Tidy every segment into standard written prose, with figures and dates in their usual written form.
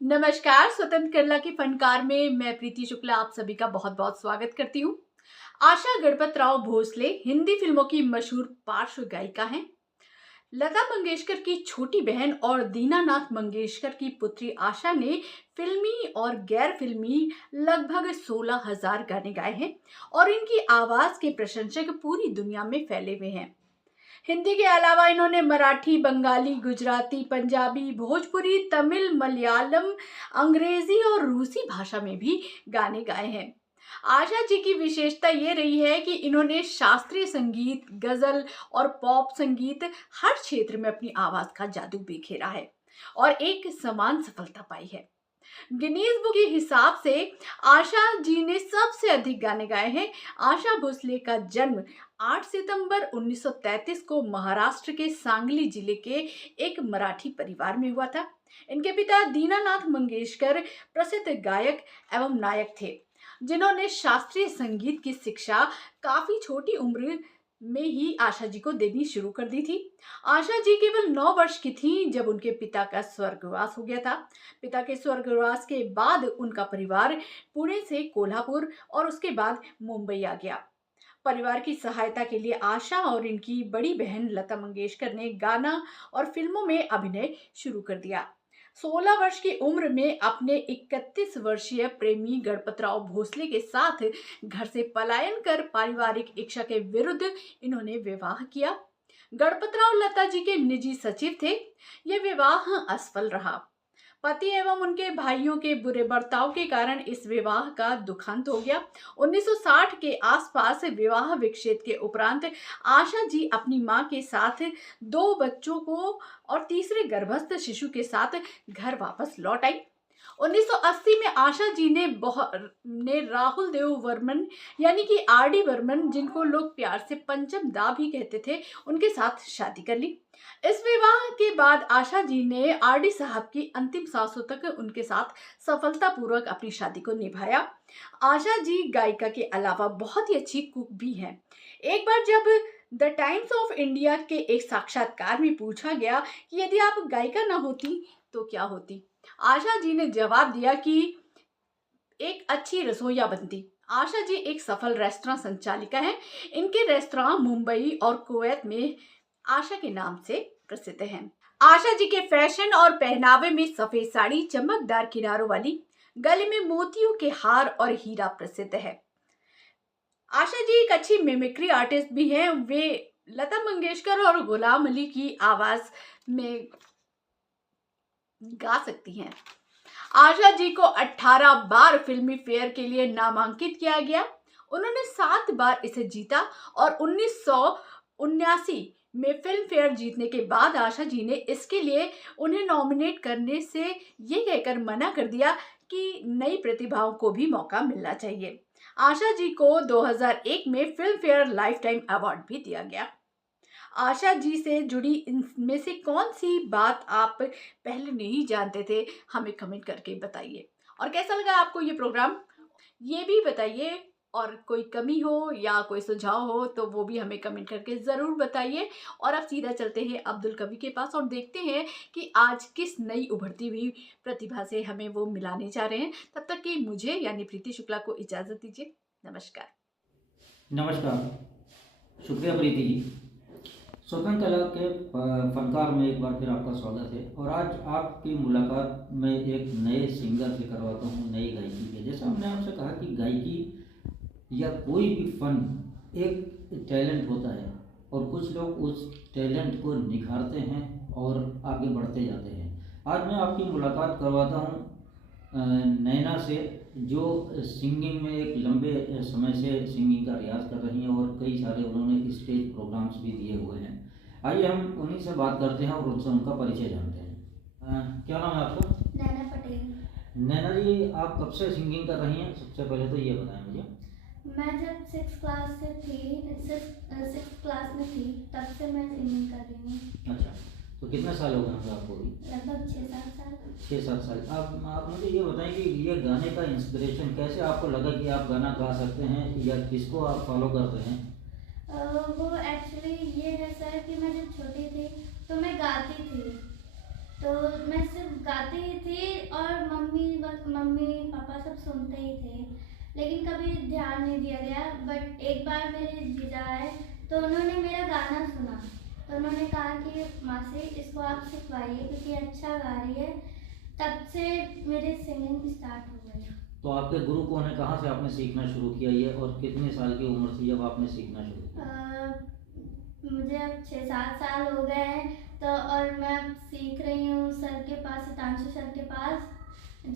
नमस्कार, स्वतंत्र केरला की फनकार में मैं प्रीति शुक्ला आप सभी का बहुत-बहुत स्वागत करती हूँ। आशा गणपत राव भोसले हिंदी फिल्मों की मशहूर पार्श्व गायिका हैं। लता मंगेशकर की छोटी बहन और दीनानाथ मंगेशकर की पुत्री आशा ने फिल्मी और गैर फिल्मी लगभग 16,000 गाने गाए हैं और इनकी आवाज के प्रशंसक पूरी दुनिया में फैले हुए हैं। हिंदी के अलावा इन्होंने मराठी, बंगाली, गुजराती, पंजाबी, भोजपुरी, तमिल, मलयालम, अंग्रेजी और रूसी भाषा में भी गाने गाए हैं। आशा जी की विशेषता ये रही है कि इन्होंने शास्त्रीय संगीत, गजल और पॉप संगीत हर क्षेत्र में अपनी आवाज का जादू बिखेरा है और एक समान सफलता पाई है। गिनीज बुक के हिसाब से आशा जी ने सबसे अधिक गाने गाए हैं। आशा भोसले का जन्म 8 सितंबर 1933 को महाराष्ट्र के सांगली जिले के एक मराठी परिवार में हुआ था। इनके पिता दीनानाथ मंगेशकर प्रसिद्ध गायक एवं नायक थे, जिन्होंने शास्त्रीय संगीत की शिक्षा काफी छोटी उम्र में ही आशा जी को देनी शुरू कर दी थी। आशा जी केवल 9 वर्ष की थीं जब उनके पिता का स्वर्गवास हो गया था। पिता के स्वर्गवास के बाद उनका परिवार पुणे से कोल्हापुर और उसके बाद मुंबई आ गया। परिवार की सहायता के लिए आशा और इनकी बड़ी बहन लता मंगेशकर ने गाना और फिल्मों में अभिनय शुरू कर दिया। 16 वर्ष की उम्र में अपने 31 वर्षीय प्रेमी गणपतराव भोसले के साथ घर से पलायन कर पारिवारिक इच्छा के विरुद्ध इन्होंने विवाह किया। गणपतराव लता जी के निजी सचिव थे। यह विवाह असफल रहा। पति एवं उनके भाइयों के बुरे बर्ताव के कारण इस विवाह का दुखांत हो गया। 1960 के आसपास विवाह विच्छेद के उपरांत आशा जी अपनी मां के साथ 2 बच्चों को और तीसरे गर्भस्थ शिशु के साथ घर वापस लौट आई। 1980 में आशा जी ने राहुल देव वर्मन यानी कि आर.डी. वर्मन, जिनको लोग प्यार से पंचम दा भी कहते थे, उनके साथ शादी कर ली। इस विवाह के बाद आशा जी ने आर.डी. साहब की अंतिम सांसों तक उनके साथ सफलतापूर्वक अपनी शादी को निभाया। आशा जी गायिका के अलावा बहुत ही अच्छी कुक भी हैं। एक बार जब द टाइम्स ऑफ इंडिया के एक साक्षात्कार में पूछा गया कि यदि आप गायिका ना होती तो क्या होती, आशा जी ने जवाब दिया कि एक अच्छी रसोइया बनती। आशा जी एक सफल रेस्तरां संचालिका हैं। इनके रेस्तरां मुंबई और कुवैत में आशा के नाम से प्रसिद्ध हैं। आशा जी के फैशन और पहनावे में सफेद साड़ी, चमकदार किनारों वाली, गले में मोतियों के हार और हीरा प्रसिद्ध है। आशा जी एक अच्छी मिमिक्री आर्टिस्ट भी हैं। वे लता मंगेशकर और गुलाम अली की आवाज में गा सकती हैं। आशा जी को 18 बार फिल्मी फेयर के लिए नामांकित किया गया। उन्होंने 7 बार इसे जीता और 1979 में फिल्म फेयर जीतने के बाद आशा जी ने इसके लिए उन्हें नॉमिनेट करने से ये कहकर मना कर दिया कि नई प्रतिभाओं को भी मौका मिलना चाहिए। आशा जी को 2001 में film fair life time award भी दिया गया। आशा जी से जुड़ी इनमें से कौन सी बात आप पहले नहीं जानते थे, हमें कमेंट करके बताइए। और कैसा लगा आपको ये प्रोग्राम, ये भी बताइए। और कोई कमी हो या कोई सुझाव हो तो वो भी हमें कमेंट करके ज़रूर बताइए। और अब सीधा चलते हैं अब्दुल कवि के पास और देखते हैं कि आज किस नई उभरती हुई प्रतिभा से हमें वो मिलाने जा रहे हैं। तब तक कि मुझे यानी प्रीति शुक्ला को इजाज़त दीजिए। नमस्कार। नमस्कार। शुक्रिया प्रीति जी। स्वतंत्र कला के फनकार में एक बार फिर आपका स्वागत है। और आज आपकी मुलाकात में एक नए सिंगर से करवाता हूँ, नई गायकी के। जैसा हमने आपसे कहा कि गायकी या कोई भी फन एक टैलेंट होता है और कुछ लोग उस टैलेंट को निखारते हैं और आगे बढ़ते जाते हैं। आज मैं आपकी मुलाकात करवाता हूँ नैना से, जो सिंगिंग में एक लंबे समय से सिंगिंग का रियाज कर रही हैं और कई सारे उन्होंने स्टेज प्रोग्राम्स भी दिए हुए हैं। आइए हम उन्हीं से बात करते हैं और उनसे उनका परिचय जानते हैं। क्या नाम है आपका? नैना पटेल। नैना जी, आप कब से सिंगिंग कर रही हैं? सबसे पहले तो ये बताएं मुझे। मैं जब 6 क्लास से थी, 6 क्लास में थी, तब से मैं सिंगिंग कर रही हूँ। अच्छा, तो कितने साल हो गए हैं आपको भी? लगभग 6-7 साल। 6-7 साल। आप मुझे ये बताएं कि ये गाने का इंस्पिरेशन कैसे आपको लगा कि आप गाना गा सकते हैं, या किसको आप फॉलो करते हैं? वो एक्चुअली ये है सर कि मैं जब छोटी थी तो मैं गाती थी, तो मैं सिर्फ गाती ही थी और मम्मी पापा सब सुनते ही थे, लेकिन कभी ध्यान नहीं दिया गया। बट एक बार मेरे जीजा आए तो उन्होंने मेरा गाना सुना, तो उन्होंने कहा कि मासी इसको आप सिखवाइए क्योंकि अच्छा गा रही है। तब से मेरी सिंगिंग स्टार्ट हो गई। तो आपके गुरु कौन है, कहाँ से आपने सीखना शुरू किया ये, और कितने साल की उम्र थी जब आपने सीखना शुरू किया? मुझे अब 6-7 साल हो गए हैं, तो और मैं अब सीख रही हूँ सर के पास, हितांशु सर के पास,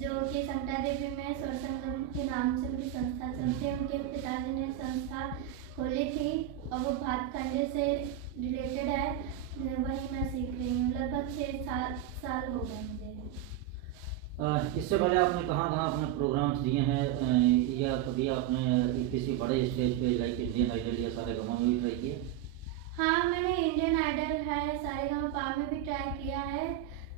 जो कि संगता देवी में स्वर संगम के नाम से उनकी संस्था चलती है। उनके पिताजी ने संस्था खोली थी और वो भातखंडे से रिलेटेड है, वही मैं सीख रही हूँ। लगभग 6-7 साल हो गए मुझे। इससे पहले आपने कहाँ कहाँ अपने प्रोग्राम्स दिए हैं, या कभी आपने किसी बड़े स्टेज पे लाइक इंडियन आइडल या सारेगामा में भी ट्राई किया? हाँ, मैंने इंडियन आइडल है, सारेगामा में भी ट्राई किया है,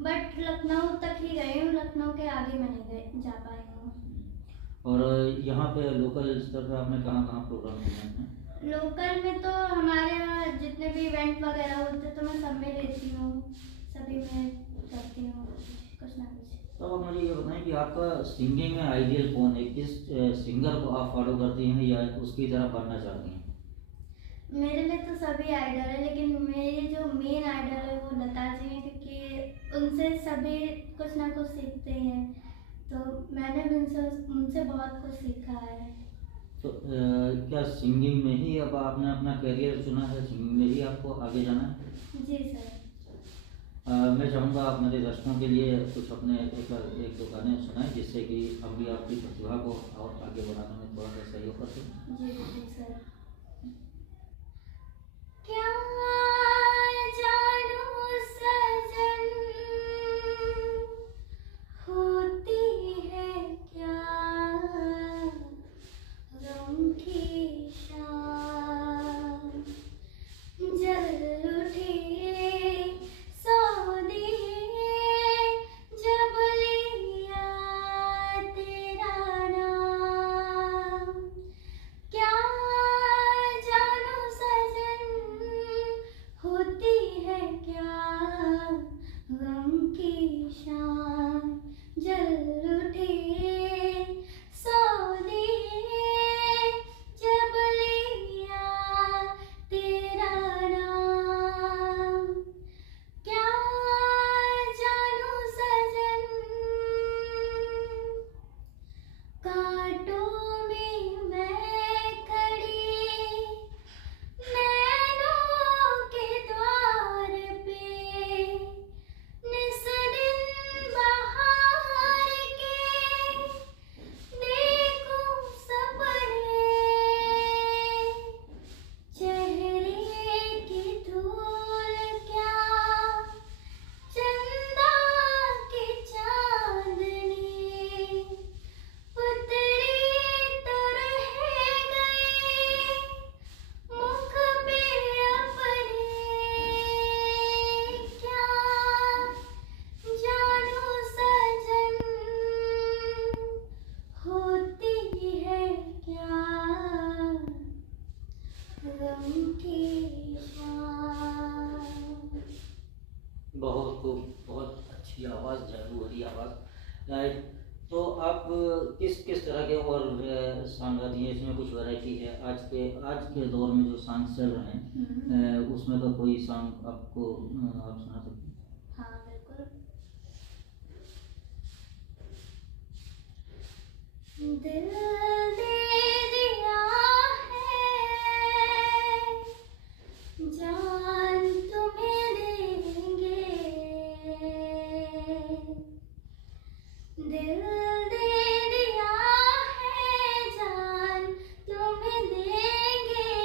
बट लखनऊ तक ही गई हूँ, लखनऊ के आगे मैं नहीं जा पाई हूँ। और यहाँ पे लोकल स्तर पर आपने कहाँ कहाँ प्रोग्राम किए हैं? लोकल में तो हमारे यहाँ जितने भी इवेंट वगैरह होते तो मैं सब में रहती हूँ, सभी में करती हूँ कुछ ना कुछ। तो आप मुझे ये बताएं कि आपका सिंगिंग में आइडियल कौन है, किस सिंगर को आप फॉलो करती हैं या उसकी तरह बनना चाहती हैं? मेरे लिए तो सभी आइडल है, लेकिन मेरे जो मेन आइडल है वो लता जी हैं, क्योंकि उनसे सभी कुछ ना कुछ सीखते हैं, तो मैंने भी उनसे बहुत कुछ सीखा है। तो क्या सिंगिंग में ही अब आपने अपना करियर चुना है, सिंगिंग में ही आपको आगे जाना है? जी सर। मैं चाहूँगा आप मेरे दर्शकों के लिए कुछ अपने एक दो गाने सुनाएं, जिससे कि हम भी आपकी प्रतिभा को और आगे बढ़ाने में थोड़ा सा सहयोग करते हैं। जी जी सर। क्या जानू सजन, होती है क्या गम की शाम, जल उठी सौ दिए जब लिया तेरा नाम। क्या जानू सजन, होती है क्या गम की शाम, जल उठी सौ दिए जब लिया तेरा नाम। क्या जानू सजन, कांटों में मैं खड़ी नैनों के द्वार पे, निस दिन बहार के देखूं सपने, चेहरे की धूल क्या चंदा की चांदनी, उतरी तो रह गई मुख पे अपने। क्या जानू सजन, होती है क्या गम की शाम। बहुत खूब, बहुत अच्छी आवाज़, जादू वाली आवाज़। राइट, तो आप किस किस तरह के और सॉन्ग गाती हैं? इसमें कुछ वैरायटी है? आज के दौर में जो सॉन्ग चल रहे हैं उसमें का कोई सॉन्ग आपको आप सुना सकते हैं? हाँ बिल्कुल। दिल दे दिया है, जान तुम्हें देंगे, दिल दे दिया है, जान तुम्हें देंगे,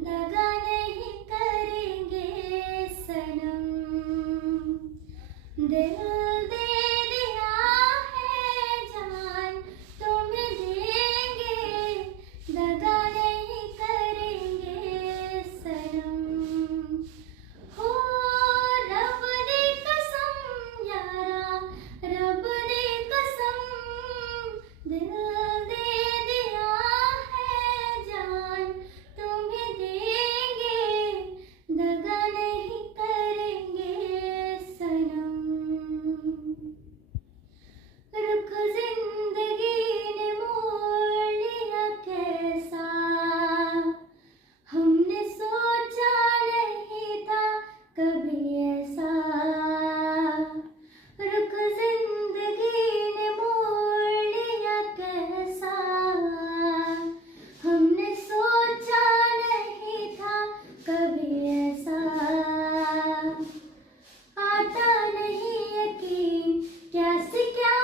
दगा नहीं करेंगे सनम। दिल दे दिया है, जान तुम्हें देंगे, दगा नहीं करेंगे सनम। हो रब दी कसम यारा, रब दी कसम, जिंदगी ने मोड़ लिया कैसा, हमने सोचा नहीं था कभी ऐसा। रुक जिंदगी ने मोड़ लिया कैसा, हमने सोचा नहीं था कभी ऐसा। आता नहीं यकीन कैसे क्या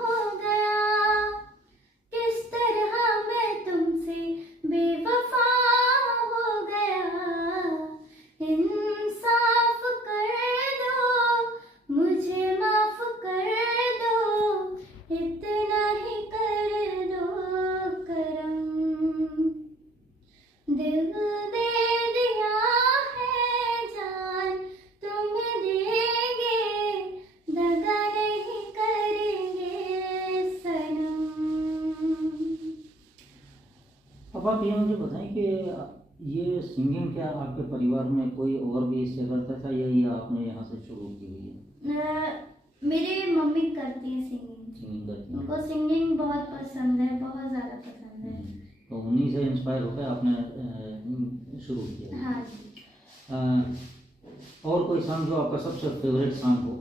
हो गया, किस तरह मैं तुमसे बेवफा हो गया। इंसाफ कर दो, मुझे माफ कर दो, इतना ही कर दो करम। दिल दे दिया है जान तुम्हें देंगे, दगा नहीं करेंगे सनम। अब आप ये मुझे बताएं कि ये सिंगिंग क्या आपके परिवार में कोई और भी इससे करता था या ये आपने यहाँ से शुरू की हुई है? मेरी मम्मी करती है सिंगिंग, सिंगिंग करती हैं? उनको सिंगिंग बहुत पसंद है, बहुत ज़्यादा पसंद है। तो उन्हीं से इंस्पायर होकर आपने शुरू किया? हाँ जी। और कोई सॉन्ग जो आपका सबसे फेवरेट सॉन्ग हो,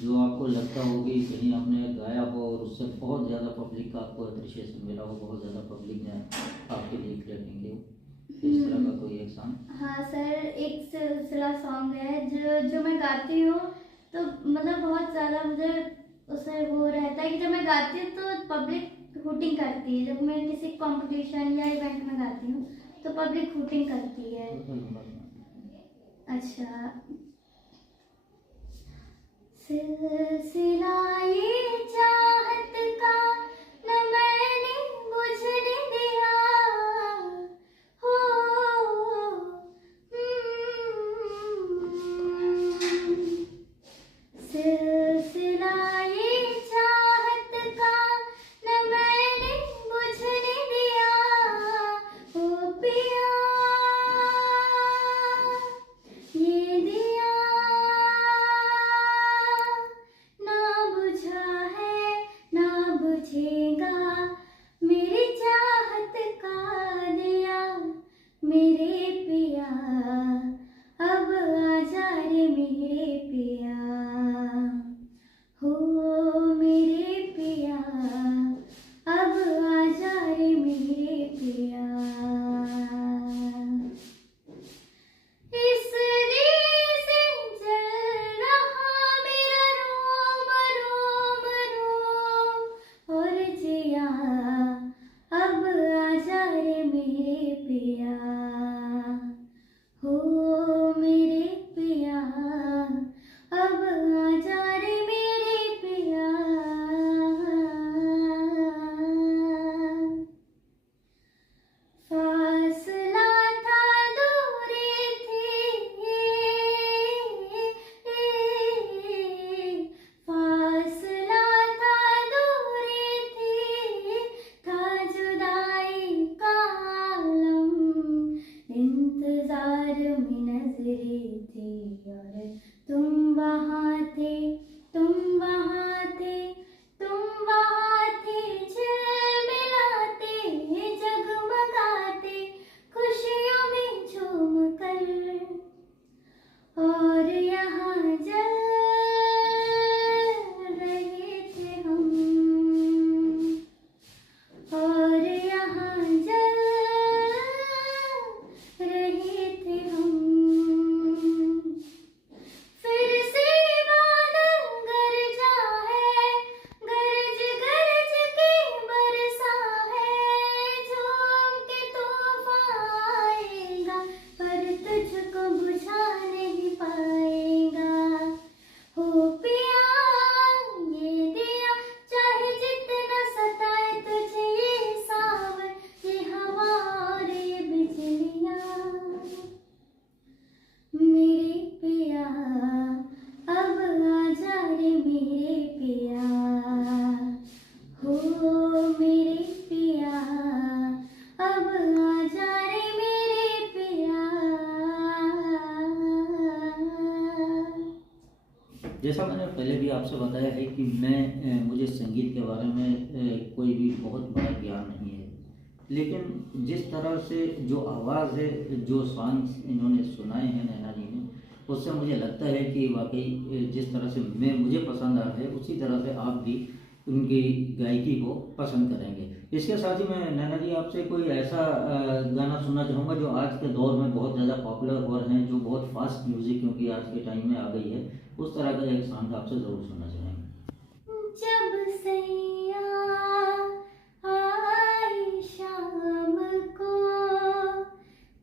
जो आपको लगता हो कि कहीं आपने गाया हो और उससे बहुत ज़्यादा पब्लिक का आपको अप्रिशिएशन मिला हो, बहुत ज़्यादा पब्लिक ने आपके लिए क्लैपिंग की हो, इस तरह का कोई एक सॉन्ग? हाँ सर, एक सिलसिला सॉन्ग है जो मैं गाती हूँ, तो मतलब बहुत ज़्यादा मुझे उससे वो रहता है कि जब मैं गाती हूँ तो पब्लिक हूटिंग करती है। जब मैं किसी कंपटीशन या इवेंट में गाती हूँ तो पब्लिक हूटिंग करती है। अच्छा। सिलसिला ये चाहत का न मैंने बुझने दिया हो, सिलसिला ये चाहत का न मैंने बुझने दिया। ओ पिया ये दिया ना जैसा मैंने पहले भी आपसे बताया है कि मुझे संगीत के बारे में कोई भी बहुत बड़ा ज्ञान नहीं है, लेकिन जिस तरह से जो आवाज़ है, जो सॉन्ग्स इन्होंने सुनाए हैं नैना जी ने, उससे मुझे लगता है कि वाकई जिस तरह से मुझे पसंद आ रहा है उसी तरह से आप भी उनकी गायकी को पसंद करेंगे। इसके साथ ही मैं नैना जी आपसे कोई ऐसा गाना सुनना चाहूँगा जो आज के दौर में बहुत ज़्यादा पॉपुलर हो रहे हैं, जो बहुत फास्ट म्यूज़िक क्योंकि आज के टाइम में आ गई है, उस तरह का एक सॉन्ग आपसे ज़रूर सुनना चाहेंगे। जब सैया आई शाम को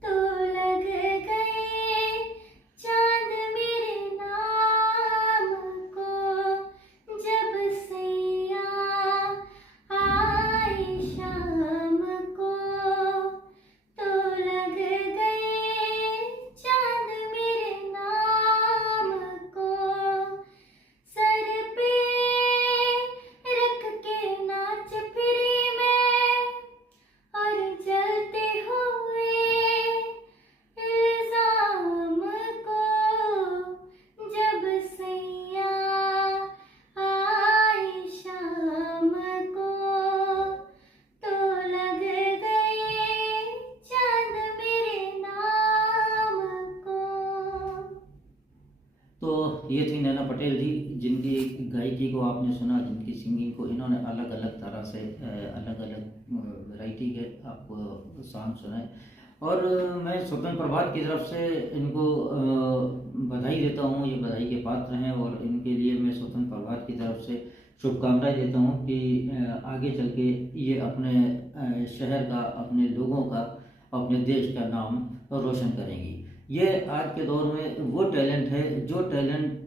तो लग गए चांद मेरे नाम को। जब सैया आई शाम को तो लग गए चांद मेरे नाम को। सर पे रख के नाच फिरी मैं और जलते हुए इल्जाम को। जब सैया आई शाम को तो लग गए चांद मेरे नाम को। तो ये थी नैना पटेल जी, जिनकी गायकी को आपने सुना, जिनकी सिंगिंग को इन्होंने अलग अलग तरह से अलग अलग वैरायटी के आपको सॉन्ग सुनाए। और मैं स्वतंत्र प्रभात की तरफ से इनको बधाई देता हूँ, ये बधाई के पात्र हैं, और इनके लिए मैं स्वतंत्र प्रभात की तरफ से शुभकामनाएं देता हूँ कि आगे चल के ये अपने शहर का, अपने लोगों का, अपने देश का नाम रोशन करेंगी। ये आज के दौर में वो टैलेंट है जो टैलेंट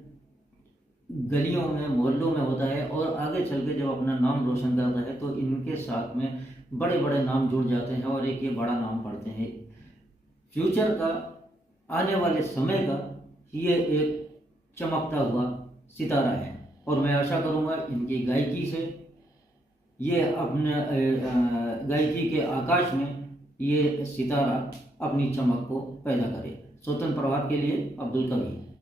गलियों में, मोहल्लों में होता है, और आगे चल के जब अपना नाम रोशन करता है तो इनके साथ में बड़े बड़े नाम जुड़ जाते हैं और एक ये बड़ा नाम पढ़ते हैं। फ्यूचर का, आने वाले समय का ये एक चमकता हुआ सितारा है, और मैं आशा करूँगा इनकी गायकी से ये अपने गायकी के आकाश में ये सितारा अपनी चमक को पैदा करे। स्वतंत्र प्रभात के लिए अब्दुल कबीर।